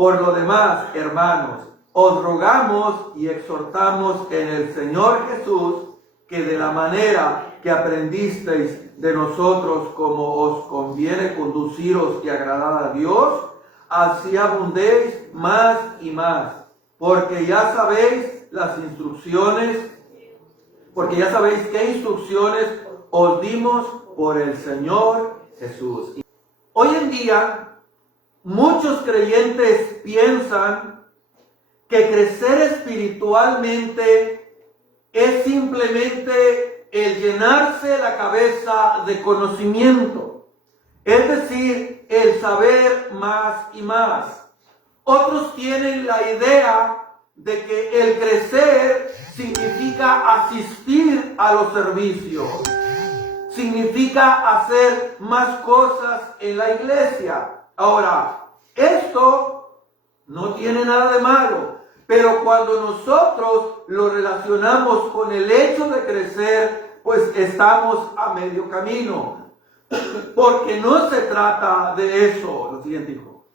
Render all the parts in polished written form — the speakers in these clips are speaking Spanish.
Por lo demás, hermanos, os rogamos y exhortamos en el Señor Jesús que de la manera que aprendisteis de nosotros como os conviene conduciros y agradar a Dios, así abundéis más y más, porque ya sabéis qué instrucciones os dimos por el Señor Jesús. Hoy en día, muchos creyentes piensan que crecer espiritualmente es simplemente el llenarse la cabeza de conocimiento, es decir, el saber más y más. Otros tienen la idea de que el crecer significa asistir a los servicios, significa hacer más cosas en la iglesia. Ahora, esto no tiene nada de malo, pero cuando nosotros lo relacionamos con el hecho de crecer, pues estamos a medio camino, porque no se trata de eso. Lo siguiente, hijo.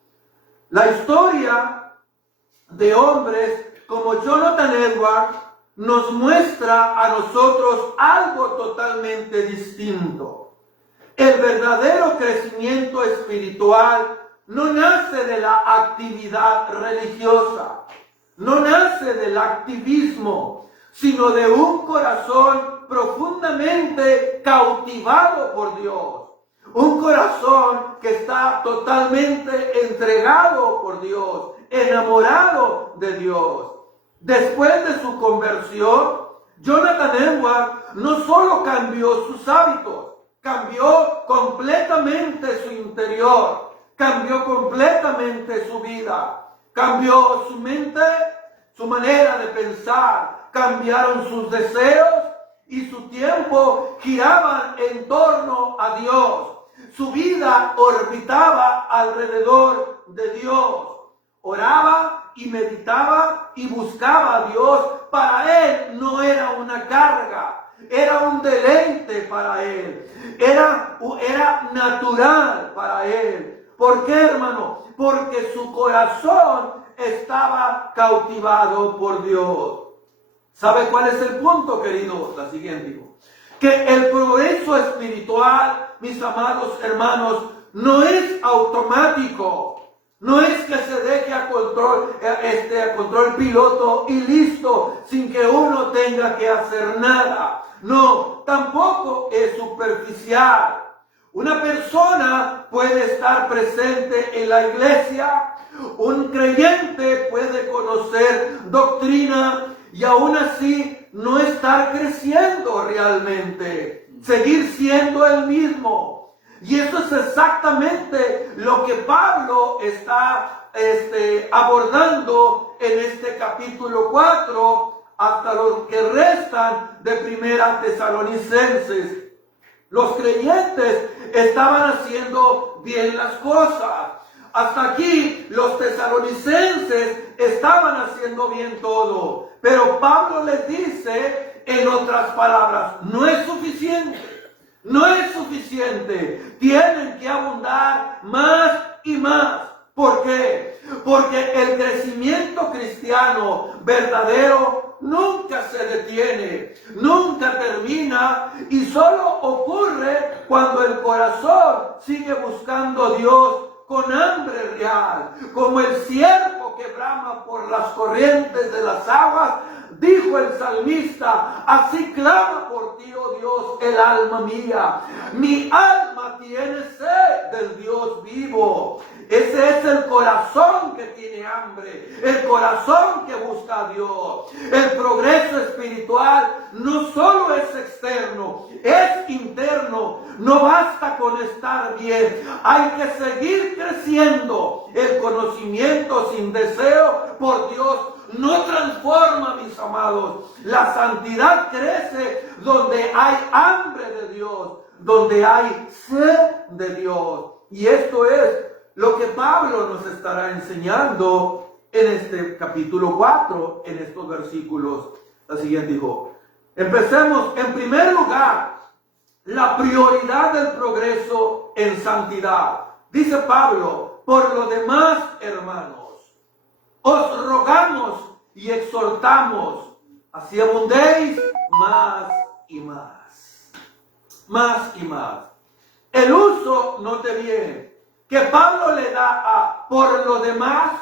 La historia de hombres como Jonathan Edwards nos muestra a nosotros algo totalmente distinto. El verdadero crecimiento espiritual no nace de la actividad religiosa, no nace del activismo, sino de un corazón profundamente cautivado por Dios. Un corazón que está totalmente entregado por Dios, enamorado de Dios. Después de su conversión, Jonathan Edwards no solo cambió sus hábitos, cambió completamente su interior, cambió completamente su vida, cambió su mente, su manera de pensar, cambiaron sus deseos y su tiempo giraban en torno a Dios. Su vida orbitaba alrededor de Dios. Oraba y meditaba y buscaba a Dios. Para él no era una carga, era un deleite para él. Era natural para él. ¿Por qué, hermano? Porque su corazón estaba cautivado por Dios. ¿Sabe cuál es el punto, querido? La siguiente, hijo. Que el progreso espiritual, mis amados hermanos, no es automático. No es que se deje a control piloto y listo, sin que uno tenga que hacer nada. No, tampoco es superficial. Una persona puede estar presente en la iglesia, un creyente puede conocer doctrina y aún así no estar creciendo realmente, seguir siendo el mismo. Y eso es exactamente lo que Pablo está abordando en este capítulo 4 hasta los que restan de Primera Tesalonicenses. Los creyentes estaban haciendo bien las cosas. Hasta aquí los tesalonicenses estaban haciendo bien todo. Pero Pablo les dice, en otras palabras, no es suficiente. No es suficiente. Tienen que abundar más y más. ¿Por qué? Porque el crecimiento cristiano verdadero nunca se detiene, nunca termina y solo ocurre cuando el corazón sigue buscando a Dios con hambre real, como el ciervo que brama por las corrientes de las aguas. Dijo el salmista, así clama por ti, oh Dios, el alma mía. Mi alma tiene sed del Dios vivo. Ese es el corazón que tiene hambre, el corazón que busca a Dios. El progreso espiritual no solo es externo, es interno. No basta con estar bien, hay que seguir creciendo. El conocimiento sin deseo por Dios no transforma, mis amados. La santidad crece donde hay hambre de Dios, donde hay sed de Dios. Y esto es lo que Pablo nos estará enseñando en este capítulo 4, en estos versículos. La siguiente, hijo. Empecemos. En primer lugar, la prioridad del progreso en santidad. Dice Pablo, por lo demás, hermanos. os rogamos y exhortamos, así abundéis más y más. Más y más. El uso, note bien, que Pablo le da a por lo demás,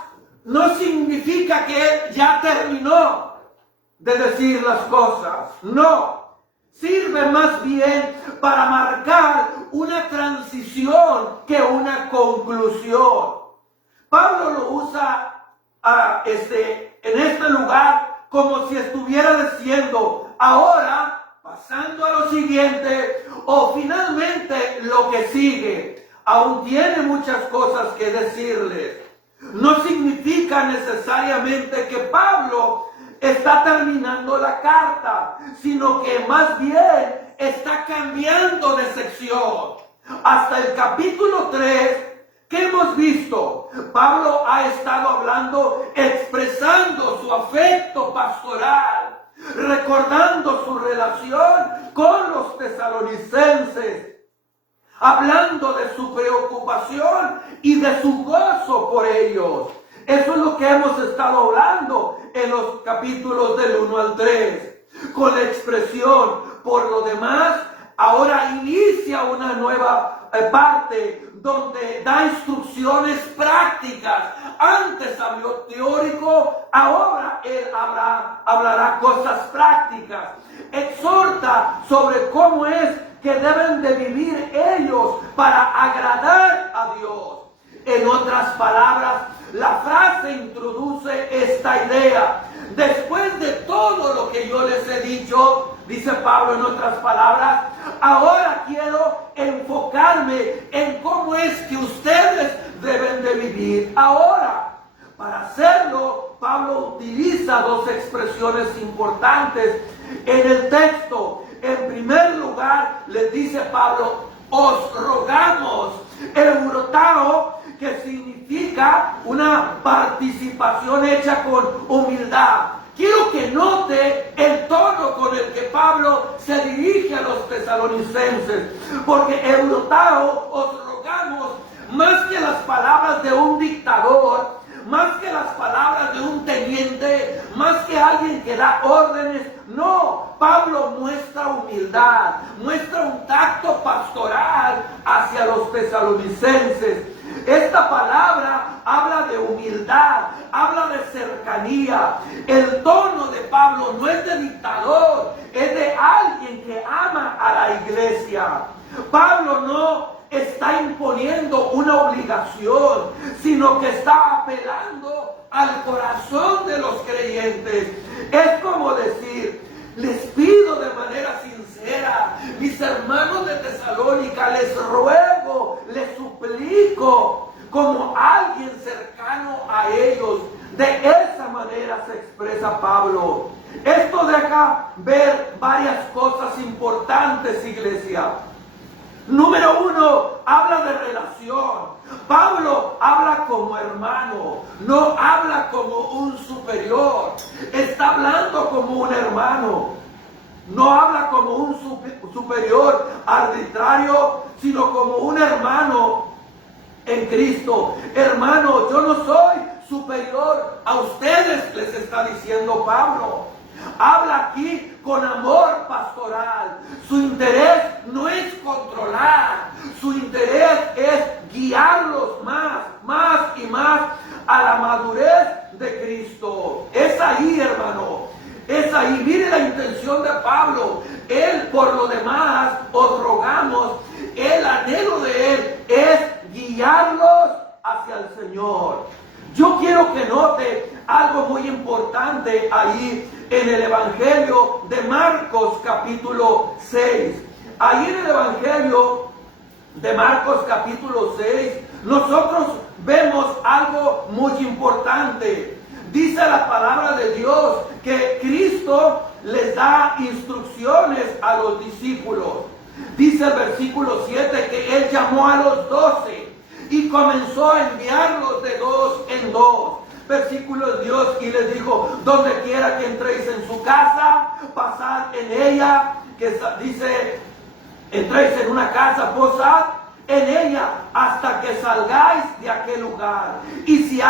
no significa que él ya terminó de decir las cosas. No. Sirve más bien para marcar una transición que una conclusión. Pablo lo usa en este lugar como si estuviera diciendo, ahora, pasando a lo siguiente, o finalmente lo que sigue, aún tiene muchas cosas que decirles. No significa necesariamente que Pablo está terminando la carta, sino que más bien está cambiando de sección. Hasta el capítulo 3, ¿qué hemos visto? Pablo ha estado hablando, expresando su afecto pastoral, recordando su relación con los tesalonicenses, hablando de su preocupación y de su gozo por ellos. Eso es lo que hemos estado hablando en los capítulos del 1 al 3. Con la expresión, por lo demás, ahora inicia una nueva parte donde da instrucciones prácticas. Antes habló teórico, ahora él hablará cosas prácticas. Exhorta sobre cómo es que deben de vivir ellos para agradar a Dios. En otras palabras, la frase introduce esta idea. Después de todo lo que yo les he dicho, dice Pablo en otras palabras, ahora quiero enfocarme en cómo es que ustedes deben de vivir ahora. Para hacerlo, Pablo utiliza dos expresiones importantes en el texto. En primer lugar, les dice Pablo, os rogamos. Eurotao, que significa una participación hecha con humildad. Quiero que note el tono con el que Pablo se dirige a los tesalonicenses, porque Eurotao, os rogamos, más que las palabras de un dictador, más que las palabras de un teniente, más que alguien que da órdenes, no, Pablo muestra humildad, muestra un tacto pastoral hacia los tesalonicenses. Esta palabra habla de humildad, habla de cercanía. El tono de Pablo no es de dictador, es de alguien que ama a la iglesia. Pablo no está imponiendo una obligación, sino que está apelando al corazón de los creyentes. Es como decir, les pido de manera sincera, mis hermanos de Tesalónica, les ruego, les suplico, como alguien cercano a ellos. De esa manera se expresa Pablo. Esto deja ver varias cosas importantes, iglesia. Número uno, habla de relación. Pablo habla como hermano, no habla como un superior. Está hablando como un hermano. No habla como un superior arbitrario, sino como un hermano en Cristo. Hermano, yo no soy superior a ustedes, les está diciendo Pablo. Habla aquí con amor pastoral. Su interés no es controlar. Su interés es guiarlos más y más a la madurez de Cristo. Es ahí, hermano. Es ahí. Mire la intención de Pablo. Él, por lo demás, os rogamos. El anhelo de él es guiarlos hacia el Señor. Yo quiero que note algo muy importante ahí en el Evangelio de Marcos capítulo 6. Ahí en el Evangelio de Marcos capítulo 6, nosotros vemos algo muy importante. Dice la palabra de Dios que Cristo les da instrucciones a los discípulos. Dice el versículo 7 que Él llamó a los 12 y comenzó a enviarlos de dos en dos. Versículo de Dios, y les dijo, donde quiera que entréis en su casa, pasad en ella, que dice, entréis en una casa, posad en ella hasta que salgáis de aquel lugar. Y si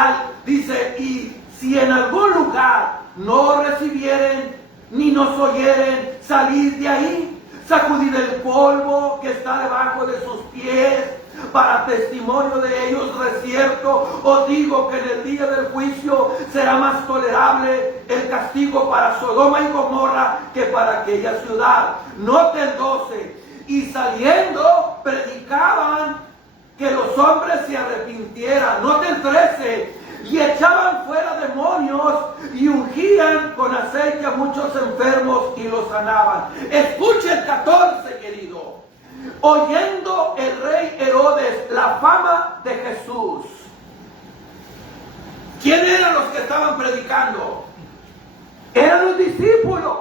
si en algún lugar no recibieren ni nos oyeren, salid de ahí, sacudid el polvo que está debajo de sus pies, para testimonio de ellos recierto, os digo que en el día del juicio será más tolerable el castigo para Sodoma y Gomorra que para aquella ciudad. Note el 12, y saliendo predicaban que los hombres se arrepintieran. Note el 13, y echaban fuera demonios y ungían con aceite a muchos enfermos y los sanaban. Escuche el 14, querido. Oyendo el rey Herodes la fama de Jesús. ¿Quién eran los que estaban predicando? Eran los discípulos.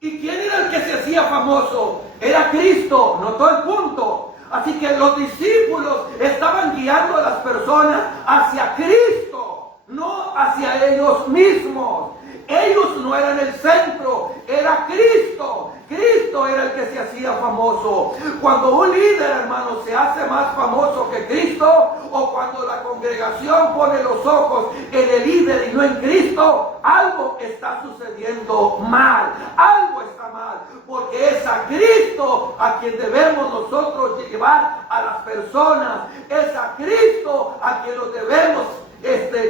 ¿Y quién era el que se hacía famoso? Era Cristo. ¿Notó el punto? Así que los discípulos estaban guiando a las personas hacia Cristo, no hacia ellos mismos. Ellos no eran el centro, era Cristo. Cristo era el que se hacía famoso. Cuando un líder, hermano, se hace más famoso que Cristo, o cuando la congregación pone los ojos en el líder y no en Cristo, algo está sucediendo mal. Algo está mal, porque es a Cristo a quien debemos nosotros llevar a las personas. Es a Cristo a quien los debemos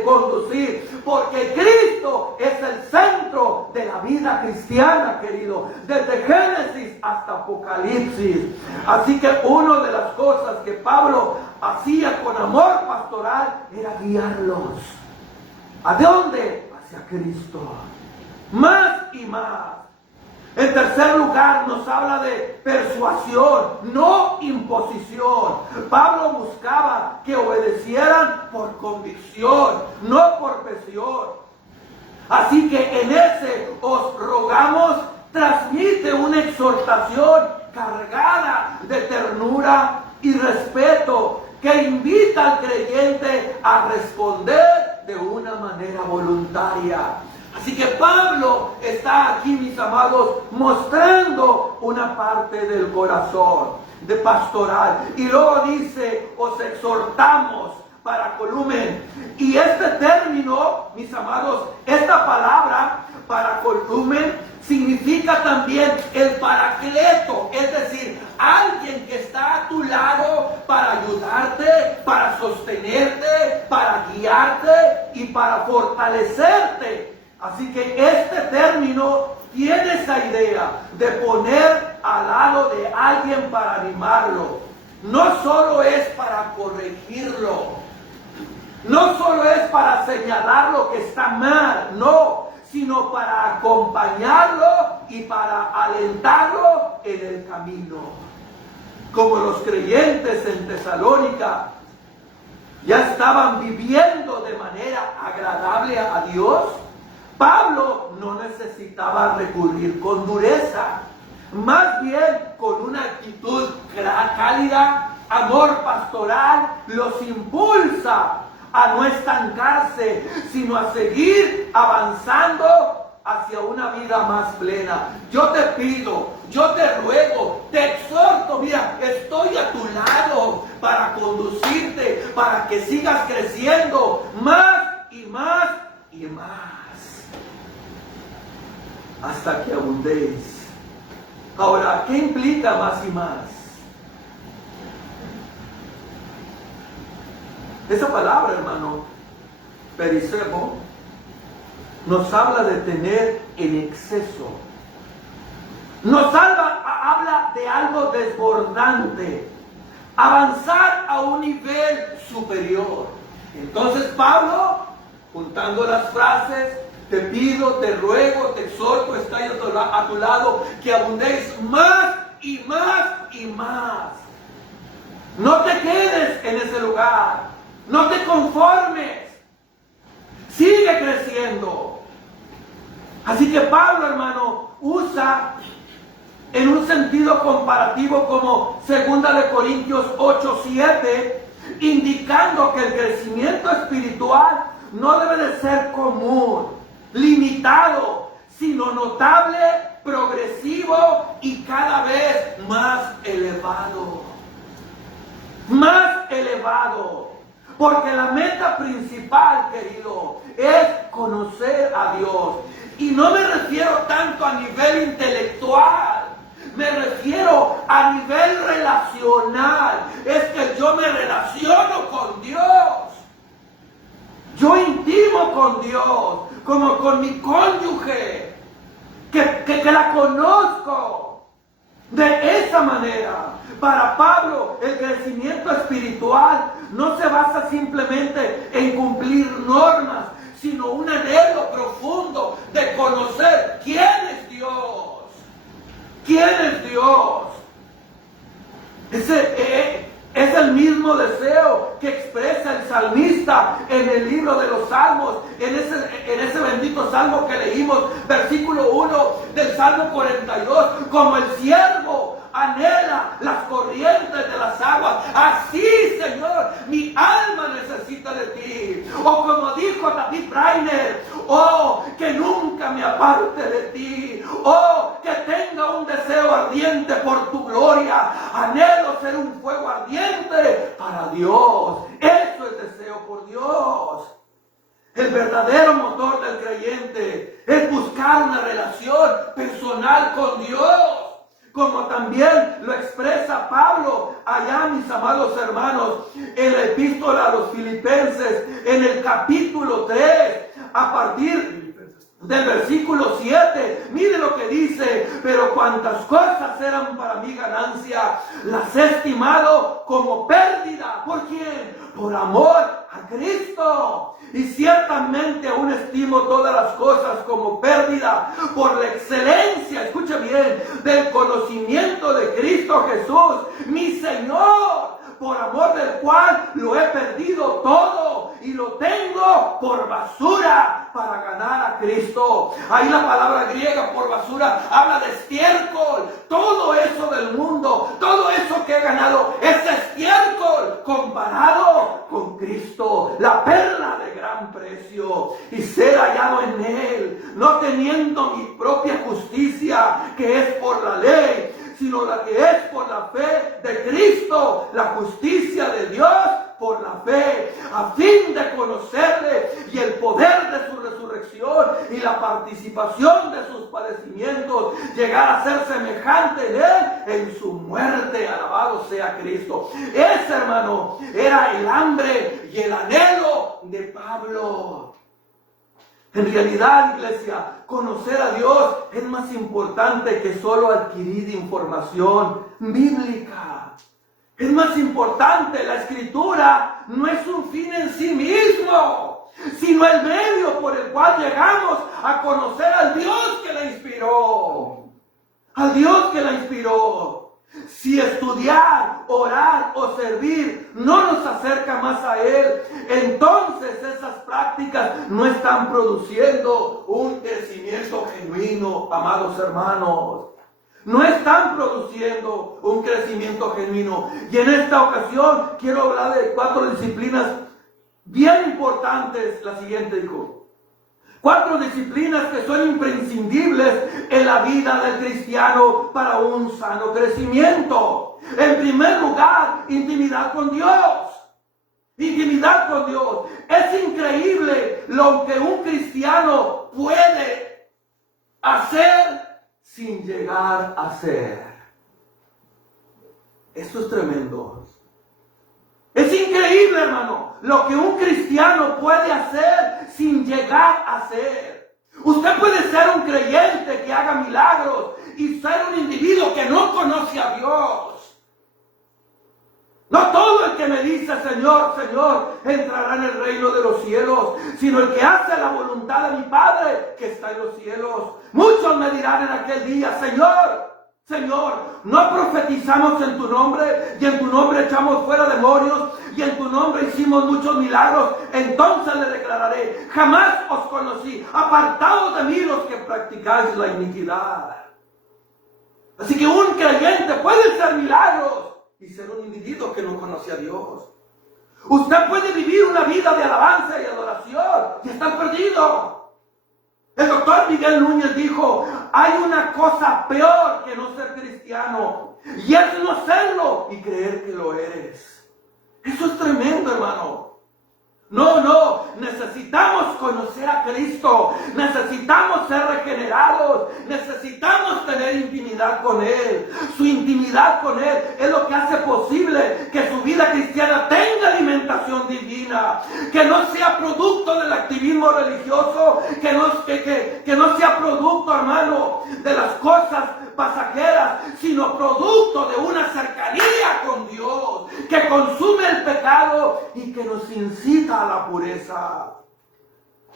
conducir, porque Cristo es el centro de la vida cristiana, querido, desde Génesis hasta Apocalipsis. Así que una de las cosas que Pablo hacía con amor pastoral era guiarlos. ¿A dónde? Hacia Cristo. Más y más. En tercer lugar, nos habla de persuasión, no imposición. Pablo buscaba que obedecieran por convicción, no por presión. Así que en ese os rogamos, transmite una exhortación cargada de ternura y respeto que invita al creyente a responder de una manera voluntaria. Así que Pablo está aquí, mis amados, mostrando una parte del corazón de pastoral. Y luego dice, os exhortamos para columen. Y este término, mis amados, esta palabra para columen significa también el paracleto, es decir, alguien que está a tu lado para ayudarte, para sostenerte, para guiarte y para fortalecerte. Así que este término tiene esa idea de poner al lado de alguien para animarlo. No solo es para corregirlo, no solo es para señalar lo que está mal, no, sino para acompañarlo y para alentarlo en el camino. Como los creyentes en Tesalónica ya estaban viviendo de manera agradable a Dios, Pablo no necesitaba recurrir con dureza, más bien con una actitud cálida, amor pastoral, los impulsa a no estancarse, sino a seguir avanzando hacia una vida más plena. Yo te pido, yo te ruego, te exhorto, mira, estoy a tu lado para conducirte, para que sigas creciendo más y más y más, hasta que abundéis. Ahora, ¿qué implica más y más? Esa palabra, hermano, perisebo, nos habla de tener en exceso. Nos habla de algo desbordante, avanzar a un nivel superior. Entonces Pablo, juntando las frases, te pido, te ruego, te exhorto, estoy a tu lado, que abundéis más y más y más. No te quedes en ese lugar, no te conformes, sigue creciendo. Así que Pablo, hermano, usa en un sentido comparativo como 2 Corintios 8:7, indicando que el crecimiento espiritual no debe de ser común, limitado, sino notable, progresivo y cada vez más elevado. Más elevado. Porque la meta principal, querido, es conocer a Dios. Y no me refiero tanto a nivel intelectual, me refiero a nivel relacional. Es que yo me relaciono con Dios. Yo intimo con Dios, como con mi cónyuge, que la conozco de esa manera. Para Pablo, el crecimiento espiritual no se basa simplemente en cumplir normas, sino un anhelo profundo de conocer quién es Dios. ¿Quién es Dios? Es el mismo deseo que expresa el salmista en el libro de los Salmos, en ese bendito salmo que leímos, versículo 1 del Salmo 42, como el siervo anhela las corrientes de las aguas, así, Señor, mi alma necesita de ti. O como dijo David Brainer, oh, que nunca me aparte de ti, oh, que tenga un deseo ardiente por tu gloria, anhelo ser un fuego ardiente para Dios. Eso es deseo por Dios. El verdadero motor del creyente es buscar una relación personal con Dios, como también lo expresa Pablo allá, mis amados hermanos, en la epístola a los Filipenses, en el capítulo 3, a partir del versículo 7, mire lo que dice: pero cuantas cosas eran para mi ganancia, las he estimado como pérdida. ¿Por quién? Por amor a Cristo. Y ciertamente aún estimo todas las cosas como pérdida por la excelencia, escucha bien, del conocimiento de Cristo Jesús, mi Señor, por amor del cual lo he perdido todo y lo tengo por basura para ganar a Cristo. Ahí la palabra griega por basura habla de estiércol. Todo eso del mundo, todo eso que he ganado es estiércol comparado con Cristo, la perla de gran precio, y ser hallado en Él, no teniendo mi propia justicia que es por la ley, sino la que es por la fe de Cristo, la justicia de Dios por la fe, a fin de conocerle y el poder de su resurrección y la participación de sus padecimientos, llegar a ser semejante en Él en su muerte. Alabado sea Cristo. Ese, hermano, era el hambre y el anhelo de Pablo. En realidad, iglesia, conocer a Dios es más importante que solo adquirir información bíblica. Es más importante. La Escritura no es un fin en sí mismo, sino el medio por el cual llegamos a conocer al Dios que la inspiró. Al Dios que la inspiró. Si estudiar, orar o servir no nos acerca más a Él, entonces esas prácticas no están produciendo un crecimiento genuino, amados hermanos. No están produciendo un crecimiento genuino. Y en esta ocasión quiero hablar de 4 disciplinas bien importantes. La siguiente, dijo. 4 disciplinas que son imprescindibles en la vida del cristiano para un sano crecimiento. En primer lugar, intimidad con Dios. Intimidad con Dios. Es increíble lo que un cristiano puede hacer sin llegar a ser. Esto es tremendo. Es increíble, hermano, lo que un cristiano puede hacer sin llegar a ser. Usted puede ser un creyente que haga milagros y ser un individuo que no conoce a Dios. No todo el que me dice Señor, Señor, entrará en el reino de los cielos, sino el que hace la voluntad de mi Padre que está en los cielos. Muchos me dirán en aquel día: Señor, Señor, ¿no profetizamos en tu nombre y en tu nombre echamos fuera demonios y en tu nombre hicimos muchos milagros? Entonces le declararé: jamás os conocí, apartados de mí los que practicáis la iniquidad. Así que un creyente puede hacer milagros y ser un individuo que no conoce a Dios. Usted puede vivir una vida de alabanza y adoración y estar perdido. El doctor Miguel Núñez dijo: hay una cosa peor que no ser cristiano, y es no serlo y creer que lo eres. Eso es tremendo, hermano. No, necesitamos conocer a Cristo, necesitamos ser regenerados, necesitamos tener intimidad con Él. Su intimidad con Él es lo que hace posible que su vida cristiana tenga alimentación divina, que no sea producto del activismo religioso, que no sea producto, hermano, de las cosas pasajeras, sino producto de una cercanía con Dios, que consume el pecado y que nos incita a la pureza.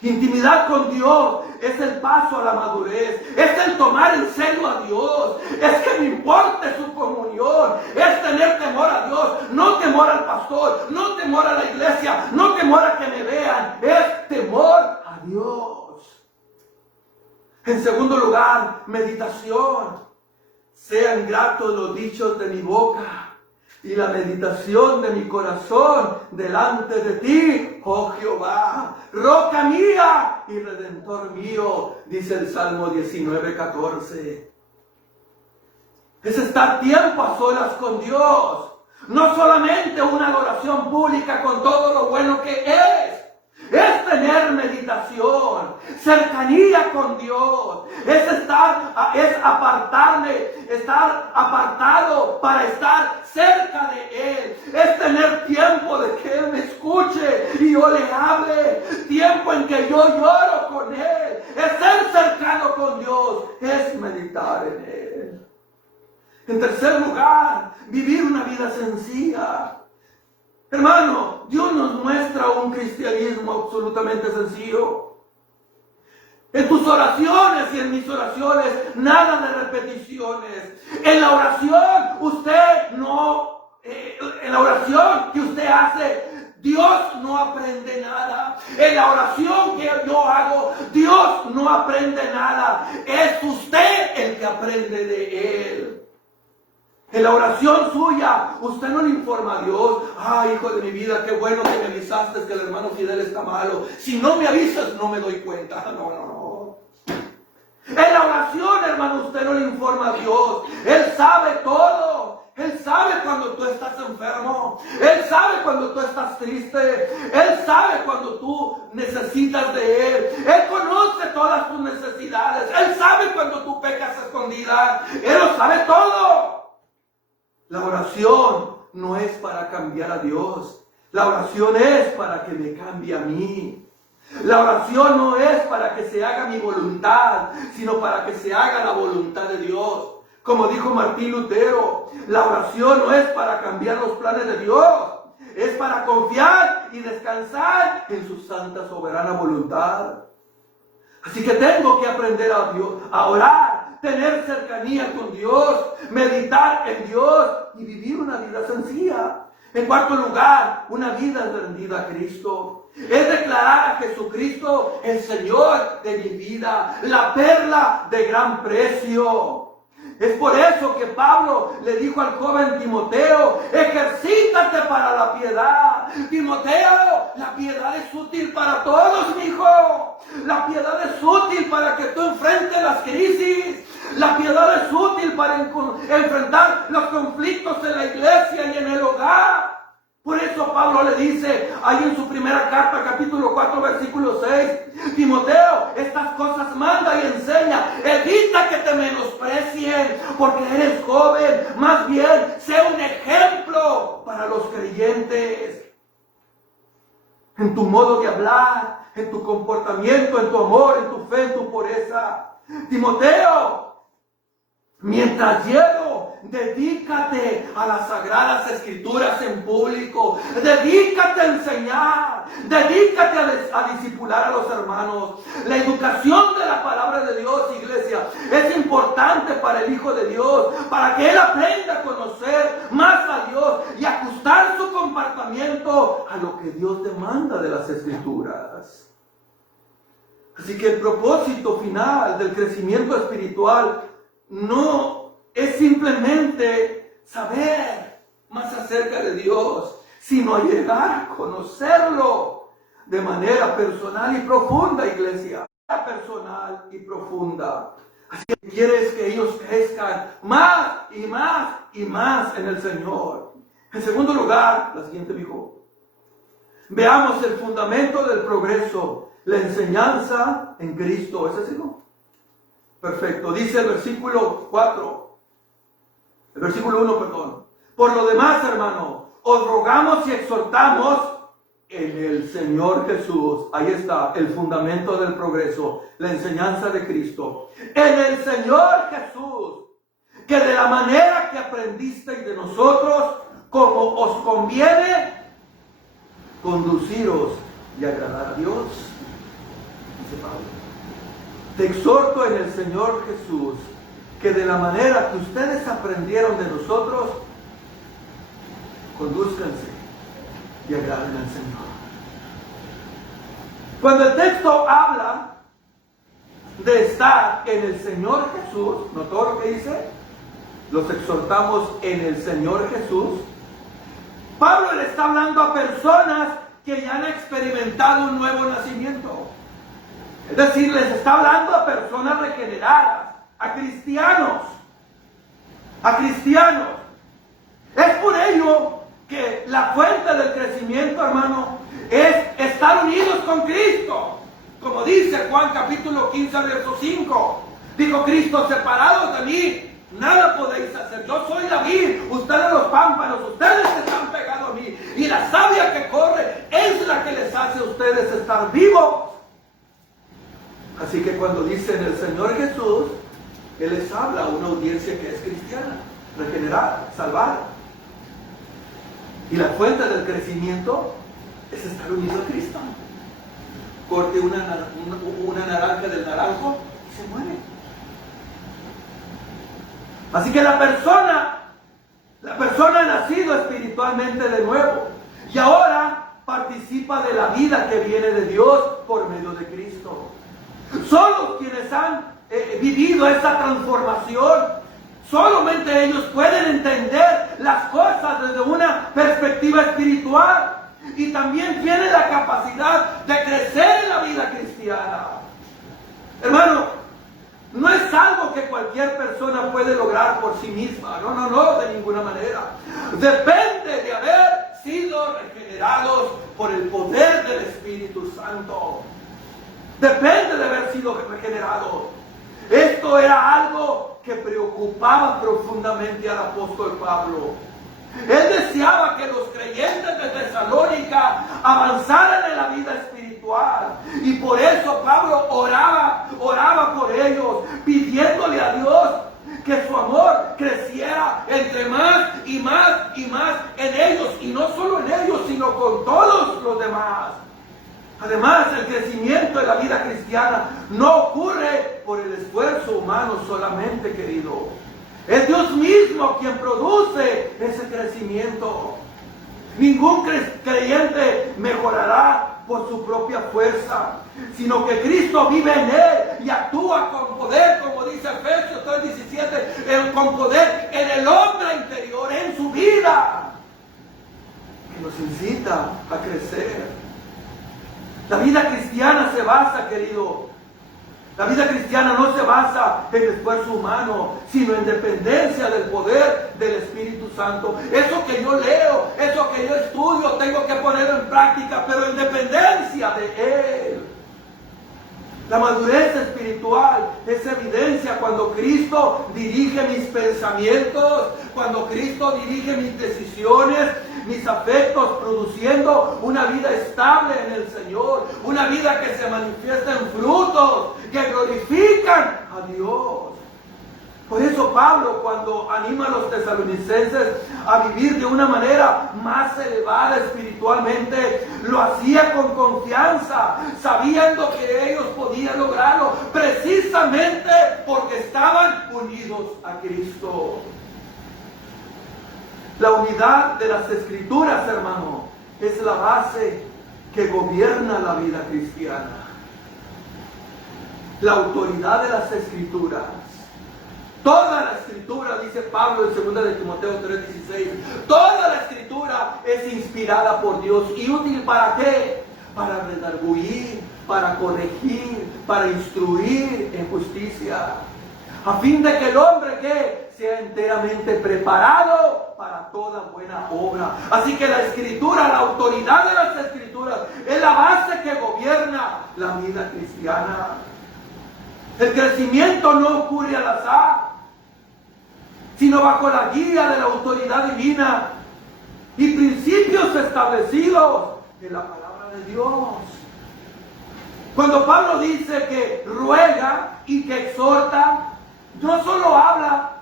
Intimidad con Dios es el paso a la madurez, es el tomar en serio a Dios, es que me importe su comunión, es tener temor a Dios, no temor al pastor, no temor a la iglesia, no temor a que me vean, es temor a Dios. En segundo lugar, meditación. Sean gratos los dichos de mi boca y la meditación de mi corazón delante de ti, oh Jehová, roca mía y redentor mío, dice el Salmo 19:14. Es estar tiempo a solas con Dios, no solamente una adoración pública con todo lo bueno que es tener meditación, cercanía con Dios, es estar apartado para estar cerca de Él, es tener tiempo de que Él me escuche y yo le hable, tiempo en que yo lloro con Él, es ser cercano con Dios, es meditar en Él. En tercer lugar, vivir una vida sencilla. Hermano, Dios nos muestra un cristianismo absolutamente sencillo. En tus oraciones y en mis oraciones, nada de repeticiones. En la oración, en la oración que usted hace, Dios no aprende nada. En la oración que yo hago, Dios no aprende nada. Es usted el que aprende de Él. En la oración suya, usted no le informa a Dios, ay, hijo de mi vida, qué bueno que me avisaste que el hermano Fidel está malo. Si no me avisas, no me doy cuenta. No. En la oración, hermano, usted no le informa a Dios. Él sabe todo. Él sabe cuando tú estás enfermo. Él sabe cuando tú estás triste. Él sabe cuando tú necesitas de Él. Él conoce todas tus necesidades. Él sabe cuando tú pecas a escondidas. Él lo sabe todo. La oración no es para cambiar a Dios. La oración es para que me cambie a mí. La oración no es para que se haga mi voluntad, sino para que se haga la voluntad de Dios. Como dijo Martín Lutero, la oración no es para cambiar los planes de Dios, es para confiar y descansar en su santa soberana voluntad. Así que tengo que aprender a orar, tener cercanía con Dios, meditar en Dios y vivir una vida sencilla. En cuarto lugar, una vida rendida a Cristo. Es declarar a Jesucristo el Señor de mi vida, la perla de gran precio. Es por eso que Pablo le dijo al joven Timoteo, ejercítate para la piedad. Timoteo, la piedad es útil para todos, mi hijo. La piedad es útil para que tú enfrentes las crisis. La piedad es útil para enfrentar los conflictos en la iglesia y en el hogar. Por eso Pablo le dice, ahí en su primera carta, capítulo 4, versículo 6, Timoteo, estas cosas manda y enseña, evita que te menosprecien, porque eres joven, más bien, sé un ejemplo para los creyentes. En tu modo de hablar, en tu comportamiento, en tu amor, en tu fe, en tu pureza. Timoteo, mientras llego, dedícate a las sagradas escrituras en público, dedícate a enseñar, dedícate a discipular a los hermanos. La educación de la palabra de Dios, iglesia, es importante para el Hijo de Dios, para que él aprenda a conocer más a Dios y ajustar su comportamiento a lo que Dios demanda de las escrituras. Así que el propósito final del crecimiento espiritual no es simplemente saber más acerca de Dios, sino llegar a conocerlo de manera personal y profunda, iglesia. Personal y profunda. Así que quieres que ellos crezcan más y más y más en el Señor. En segundo lugar, la siguiente dijo, Veamos el fundamento del progreso, la enseñanza en Cristo. ¿Es así, no? Perfecto. Dice el versículo 4, el versículo 1, perdón. Por lo demás, hermano, os rogamos y exhortamos en el Señor Jesús. Ahí está el fundamento del progreso, la enseñanza de Cristo. En el Señor Jesús, que de la manera que aprendisteis de nosotros, como os conviene, conduciros y agradar a Dios. Dice Pablo. Te exhorto en el Señor Jesús, que de la manera que ustedes aprendieron de nosotros, condúzcanse y agraden al Señor. Cuando el texto habla de estar en el Señor Jesús, ¿notó lo que dice? Los exhortamos en el Señor Jesús. Pablo le está hablando a personas que ya han experimentado un nuevo nacimiento. Es decir, les está hablando a personas regeneradas, a cristianos. A cristianos. Es por ello que la fuente del crecimiento, hermano, es estar unidos con Cristo. Como dice Juan capítulo 15, verso 5. Dijo Cristo: separados de mí, nada podéis hacer. Yo soy la vid, ustedes los pámpanos, ustedes están pegados a mí. Y la savia que corre es la que les hace a ustedes estar vivos. Así que cuando dicen el Señor Jesús, Él les habla a una audiencia que es cristiana, regenerada, salvada. Y la fuente del crecimiento es estar unido a Cristo. Corte una naranja del naranjo y se muere. Así que la persona ha nacido espiritualmente de nuevo y ahora participa de la vida que viene de Dios por medio de Cristo. Solo quienes han vivido esa transformación, solamente ellos pueden entender las cosas desde una perspectiva espiritual y también tienen la capacidad de crecer en la vida cristiana. Hermano, no es algo que cualquier persona puede lograr por sí misma. No, de ninguna manera. Depende de haber sido regenerados por el poder del Espíritu Santo. Depende de haber sido regenerados. Esto era algo que preocupaba profundamente al apóstol Pablo. Él deseaba que los creyentes de Tesalónica avanzaran en la vida espiritual. Y por eso Pablo oraba por ellos, pidiéndole a Dios que su amor creciera entre más y más y más en ellos. Y no solo en ellos, sino con todos los demás. Además, el crecimiento de la vida cristiana no ocurre por el esfuerzo humano solamente, querido. Es Dios mismo quien produce ese crecimiento. Ningún creyente mejorará por su propia fuerza, sino que Cristo vive en él y actúa con poder, como dice Efesios 3:17, con poder en el hombre interior, en su vida, que nos incita a crecer. La vida cristiana se basa, querido. La vida cristiana no se basa en esfuerzo humano, sino en dependencia del poder del Espíritu Santo. Eso que yo leo, eso que yo estudio, tengo que ponerlo en práctica, pero en dependencia de Él. La madurez espiritual es evidencia cuando Cristo dirige mis pensamientos, cuando Cristo dirige mis decisiones, mis afectos, produciendo una vida estable en el Señor, una vida que se manifiesta en frutos que glorifican a Dios. Por eso Pablo, cuando anima a los tesalonicenses a vivir de una manera más elevada espiritualmente, lo hacía con confianza, sabiendo que ellos podían lograrlo, precisamente porque estaban unidos a Cristo. La unidad de las Escrituras, hermano, es la base que gobierna la vida cristiana. La autoridad de las Escrituras. Toda la Escritura, dice Pablo en 2 de Timoteo 3:16, toda la Escritura es inspirada por Dios. ¿Y útil para qué? Para redarguir, para corregir, para instruir en justicia, a fin de que el hombre que sea enteramente preparado para toda buena obra. Así que la Escritura, la autoridad de las Escrituras, es la base que gobierna la vida cristiana. El crecimiento no ocurre al azar, sino bajo la guía de la autoridad divina y principios establecidos en la palabra de Dios. Cuando Pablo dice que ruega y que exhorta, no solo habla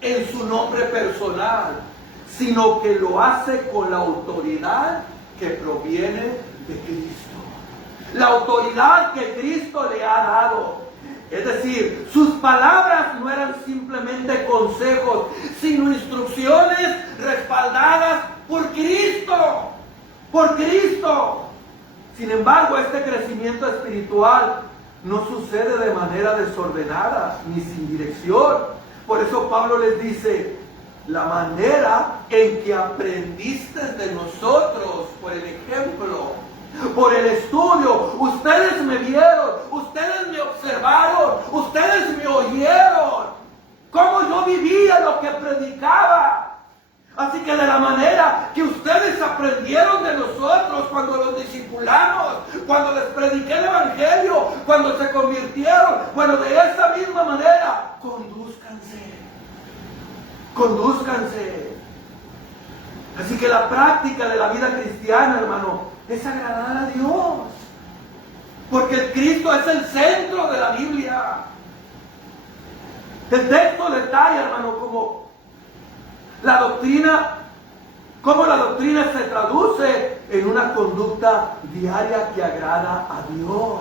en su nombre personal, sino que lo hace con la autoridad que proviene de Cristo. La autoridad que Cristo le ha dado. Es decir, sus palabras no eran simplemente consejos, sino instrucciones respaldadas por Cristo. Por Cristo. Sin embargo, este crecimiento espiritual no sucede de manera desordenada ni sin dirección. Por eso Pablo les dice, la manera en que aprendiste de nosotros, por el ejemplo, por el estudio, ustedes me vieron, ustedes me observaron, ustedes me oyeron, cómo yo vivía lo que predicaba. Así que de la manera que ustedes aprendieron de nosotros cuando los discipulamos, cuando les prediqué el Evangelio, cuando se convirtieron, bueno, de esa misma manera, condúzcanse. Así que la práctica de la vida cristiana, hermano, es agradar a Dios. Porque el Cristo es el centro de la Biblia. El texto detalla, hermano, cómo la doctrina se traduce en una conducta diaria que agrada a Dios,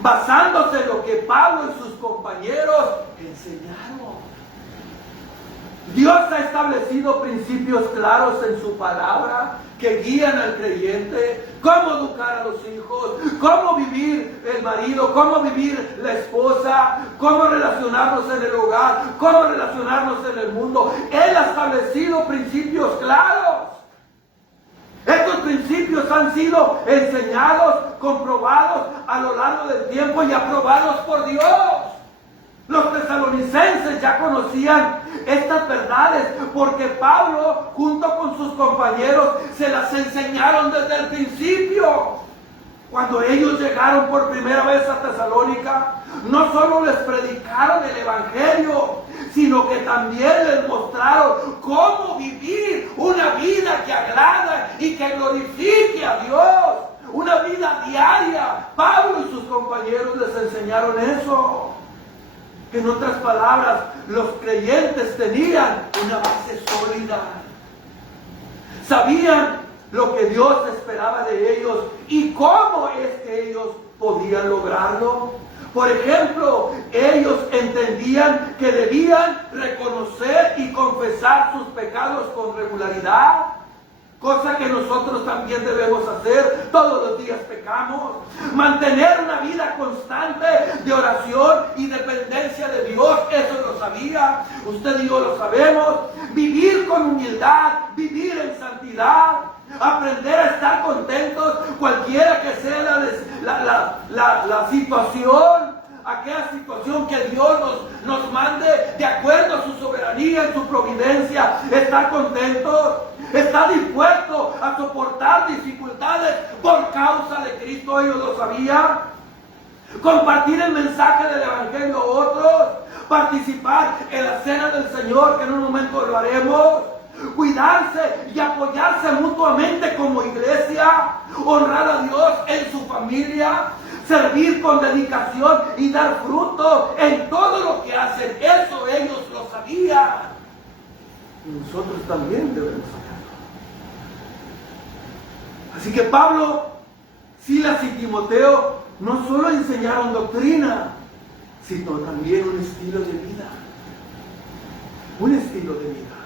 basándose en lo que Pablo y sus compañeros enseñaron. Dios ha establecido principios claros en su palabra que guían al creyente, cómo educar a los hijos, cómo vivir el marido, cómo vivir la esposa, cómo relacionarnos en el hogar, cómo relacionarnos en el mundo. Él ha establecido principios claros. Estos principios han sido enseñados, comprobados a lo largo del tiempo y aprobados por Dios. Los tesalonicenses ya conocían estas verdades porque Pablo, junto con sus compañeros, se las enseñaron desde el principio. Cuando ellos llegaron por primera vez a Tesalónica, no solo les predicaron el Evangelio, sino que también les mostraron cómo vivir una vida que agrada y que glorifique a Dios. Una vida diaria. Pablo y sus compañeros les enseñaron eso. En otras palabras, los creyentes tenían una base sólida. Sabían lo que Dios esperaba de ellos y cómo es que ellos podían lograrlo. Por ejemplo, ellos entendían que debían reconocer y confesar sus pecados con regularidad. Cosa que nosotros también debemos hacer. Todos los días pecamos. Mantener una vida constante de oración y dependencia de Dios. Eso lo sabía. Usted y yo lo sabemos. Vivir con humildad. Vivir en santidad. Aprender a estar contentos cualquiera que sea la situación. Aquella situación que Dios nos mande de acuerdo a su soberanía y su providencia. Estar contentos. Está dispuesto a soportar dificultades por causa de Cristo. Ellos lo sabían. Compartir el mensaje del Evangelio a otros. Participar en la cena del Señor, que en un momento lo haremos. Cuidarse y apoyarse mutuamente como iglesia. Honrar a Dios en su familia. Servir con dedicación y dar fruto en todo lo que hacen. Eso ellos lo sabían. Y nosotros también debemos hacerlo. Así que Pablo, Silas y Timoteo no solo enseñaron doctrina, sino también un estilo de vida. Un estilo de vida.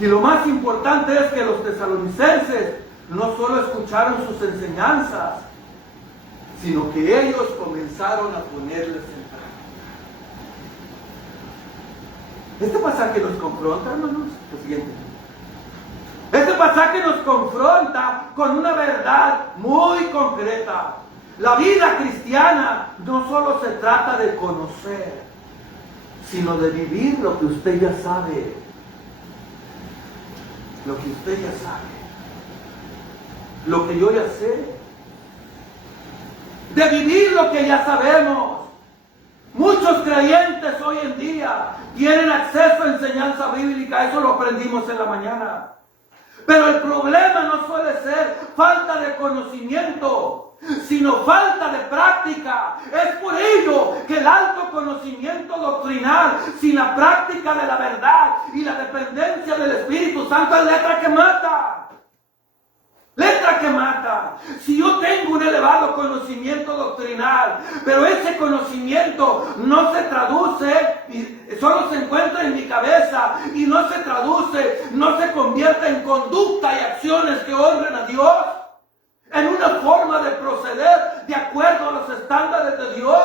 Y lo más importante es que los tesalonicenses no solo escucharon sus enseñanzas, sino que ellos comenzaron a ponerlas en práctica. Este pasaje nos confronta, hermanos, lo siguiente. Este pasaje nos confronta con una verdad muy concreta. La vida cristiana no solo se trata de conocer, sino de vivir lo que usted ya sabe. Lo que usted ya sabe. Lo que yo ya sé. De vivir lo que ya sabemos. Muchos creyentes hoy en día tienen acceso a enseñanza bíblica, eso lo aprendimos en la mañana. Pero el problema no suele ser falta de conocimiento, sino falta de práctica. Es por ello que el alto conocimiento doctrinal, sin la práctica de la verdad y la dependencia del Espíritu Santo, es letra que mata. Letra que mata. Si yo tengo un elevado conocimiento doctrinal, pero ese conocimiento no se traduce, solo se encuentra en mi cabeza y no se traduce, no se convierte en conducta y acciones que honren a Dios, en una forma de proceder de acuerdo a los estándares de Dios,